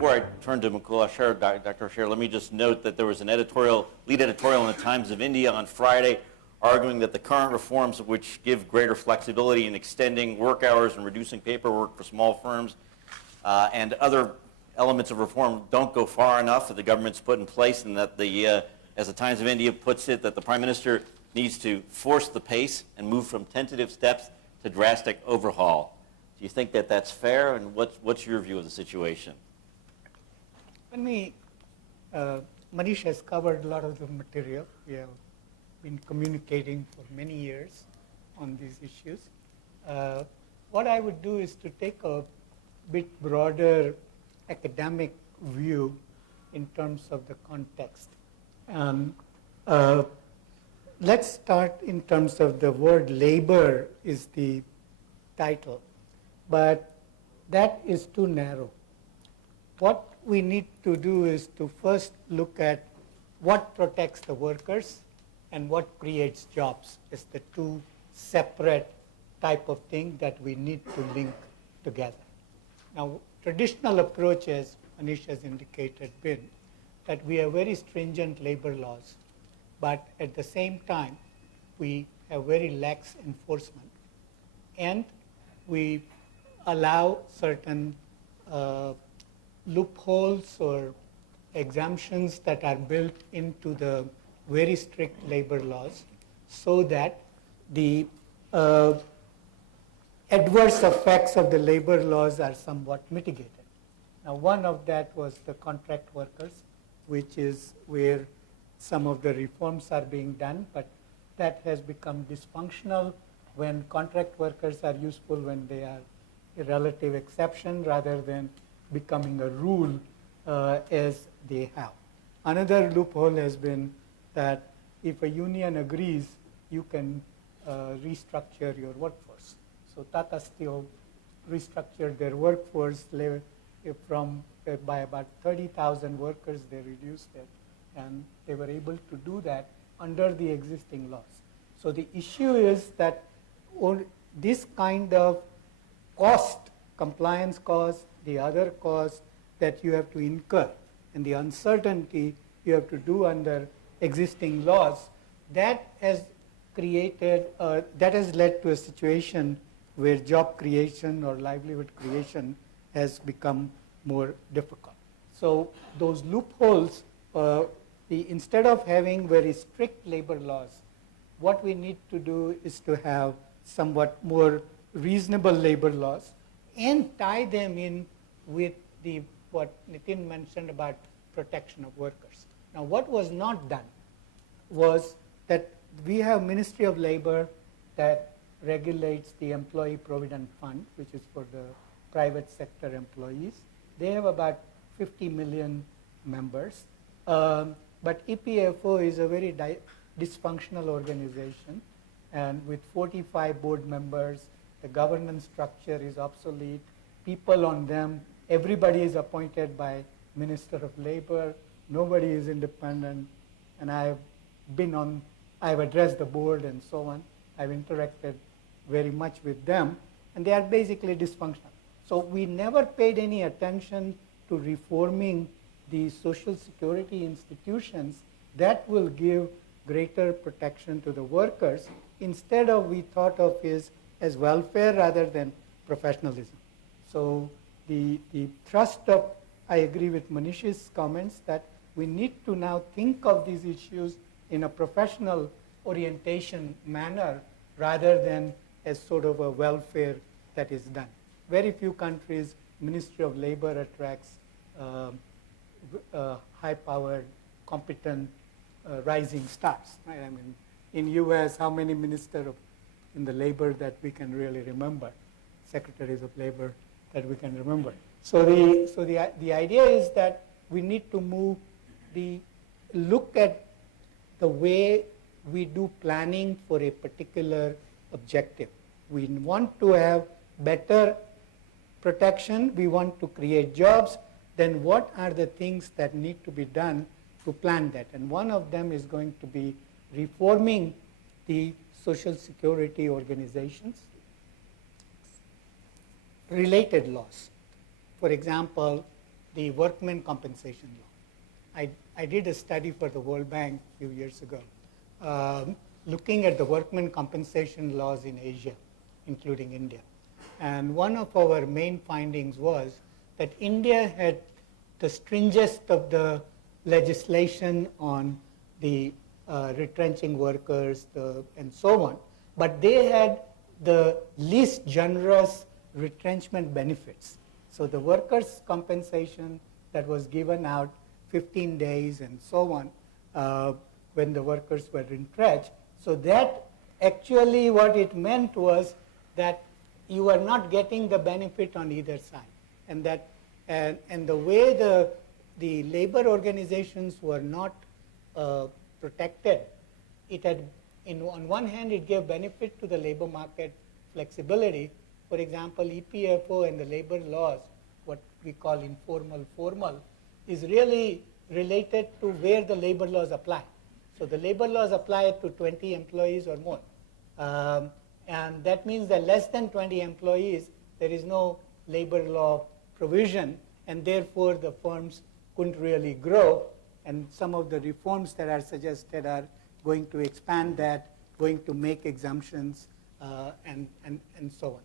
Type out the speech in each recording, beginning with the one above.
before I turn to Mukul, Dr. Sher, let me just note that there was an lead editorial in the Times of India on Friday arguing that the current reforms, which give greater flexibility in extending work hours and reducing paperwork for small firms and other elements of reform, don't go far enough that the government's put in place, and that as the Times of India puts it, that the Prime Minister needs to force the pace and move from tentative steps to drastic overhaul. Do you think that that's fair, and what's your view of the situation? Manish has covered a lot of the material. We have been communicating for many years on these issues. What I would do is to take a bit broader academic view in terms of the context. Let's start in terms of the word labor is the title, but that is too narrow. What we need to do is to first look at what protects the workers and what creates jobs. It's the two separate type of thing that we need to link together. Now, traditional approach, as Anish has indicated, been that we have very stringent labor laws, but at the same time, we have very lax enforcement. And we allow certain loopholes or exemptions that are built into the very strict labor laws so that the adverse effects of the labor laws are somewhat mitigated. Now, one of that was the contract workers, which is where some of the reforms are being done, but that has become dysfunctional when contract workers are useful when they are a relative exception rather than becoming a rule as they have. Another loophole has been that if a union agrees, you can restructure your workforce. So Tata Steel restructured their workforce by about 30,000 workers. They reduced it, and they were able to do that under the existing laws. So the issue is that this kind of cost, compliance cost, the other cost that you have to incur, and the uncertainty you have to do under existing laws, that has created, that has led to a situation where job creation or livelihood creation has become more difficult. So those loopholes, instead of having very strict labor laws, what we need to do is to have somewhat more reasonable labor laws and tie them in with what Nitin mentioned about protection of workers. Now, what was not done was that we have Ministry of Labor that regulates the Employee Provident Fund, which is for the private sector employees. They have about 50 million members. But EPFO is a very dysfunctional organization, and with 45 board members, the governance structure is obsolete. People on them, everybody is appointed by Minister of Labor. Nobody is independent, and I've addressed the board and so on. I've interacted very much with them, and they are basically dysfunctional. So we never paid any attention to reforming the Social Security institutions that will give greater protection to the workers. Instead of, we thought of it as welfare rather than professionalism. So the thrust of, I agree with Manish's comments that we need to now think of these issues in a professional orientation manner rather than as sort of a welfare that is done. Very few countries, Ministry of Labor attracts high-powered, competent, rising stars. Right? I mean, in US, how many ministers in the labor that we can really remember, secretaries of labor that we can remember. So the idea is that we need to look at the way we do planning for a particular objective. We want to have better protection, we want to create jobs, then what are the things that need to be done to plan that? And one of them is going to be reforming the Social Security organizations, related laws. For example, the workmen compensation law. I did a study for the World Bank a few years ago, looking at the workmen compensation laws in Asia, including India. And one of our main findings was that India had the stringest of the legislation on the retrenching workers and so on, but they had the least generous retrenchment benefits. So the workers' compensation that was given out 15 days and so on when the workers were retrenched. So that actually what it meant was that you are not getting the benefit on either side. And that and the way the labor organizations were not protected, it had on one hand it gave benefit to the labor market flexibility. For example, EPFO and the labor laws, what we call informal, formal, is really related to where the labor laws apply. So the labor laws apply to 20 employees or more. And that means that less than 20 employees, there is no labor law provision, and therefore the firms couldn't really grow. And some of the reforms that are suggested are going to expand that, going to make exemptions, and so on.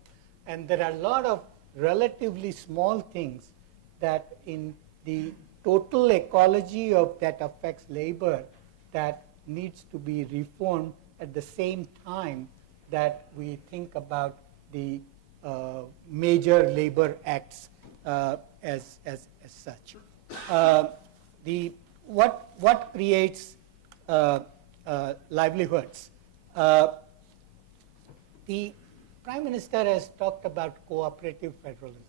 And there are a lot of relatively small things that in the total ecology of that affects labor that needs to be reformed at the same time that we think about the major labor acts as such. What creates livelihoods? The Prime Minister has talked about cooperative federalism.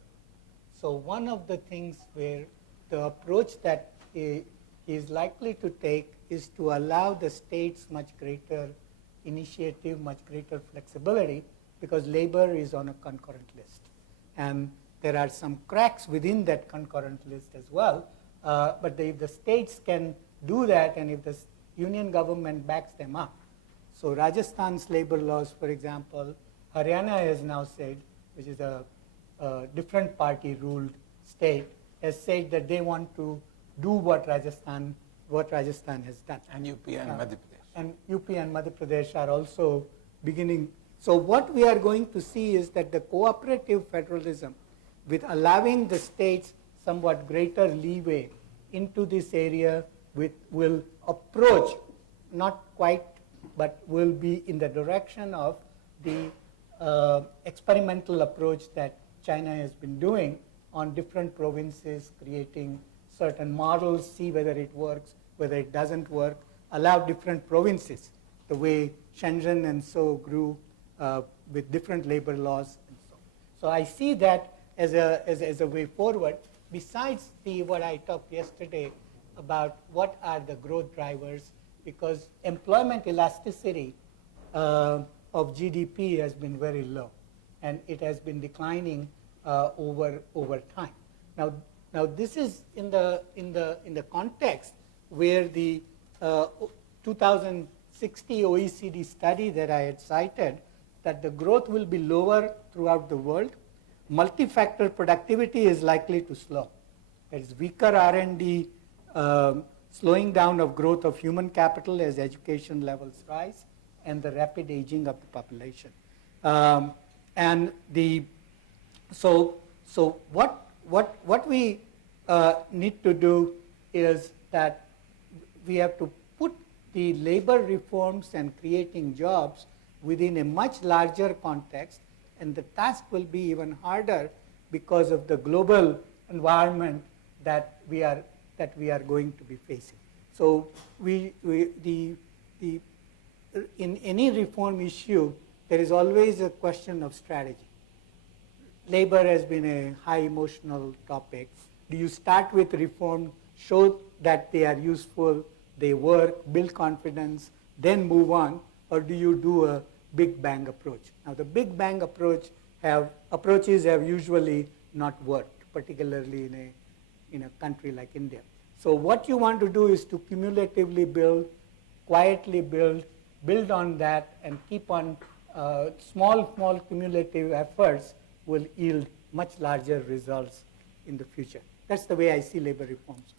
So one of the things where the approach that he is likely to take is to allow the states much greater initiative, much greater flexibility, because labor is on a concurrent list. And there are some cracks within that concurrent list as well. But if the states can do that, and if the union government backs them up. So Rajasthan's labor laws, for example, Haryana has now said, which is a different party-ruled state, has said that they want to do what Rajasthan has done. And UP and Madhya Pradesh. And UP and Madhya Pradesh are also beginning. So what we are going to see is that the cooperative federalism, with allowing the states somewhat greater leeway into this area, will approach, not quite, but will be in the direction of the experimental approach that China has been doing on different provinces, creating certain models, see whether it works, whether it doesn't work, allow different provinces, the way Shenzhen and so grew with different labor laws and so on. So I see that as a way forward, besides what I talked yesterday about what are the growth drivers, because employment elasticity of GDP has been very low, and it has been declining over time. Now this is in the context where the 2060 OECD study that I had cited, that the growth will be lower throughout the world. Multi-factor productivity is likely to slow. There is weaker R&D, slowing down of growth of human capital as education levels rise, and the rapid aging of the population. So what we need to do is that we have to put the labor reforms and creating jobs within a much larger context, and the task will be even harder because of the global environment that we are going to be facing. So in any reform issue, there is always a question of strategy. Labor has been a high emotional topic. Do you start with reform, show that they are useful, they work, build confidence, then move on, or do you do a big bang approach? Now the big bang approaches have usually not worked, particularly in a country like India. So what you want to do is to cumulatively build, quietly build on that, and keep on small cumulative efforts will yield much larger results in the future. That's the way I see labor reforms.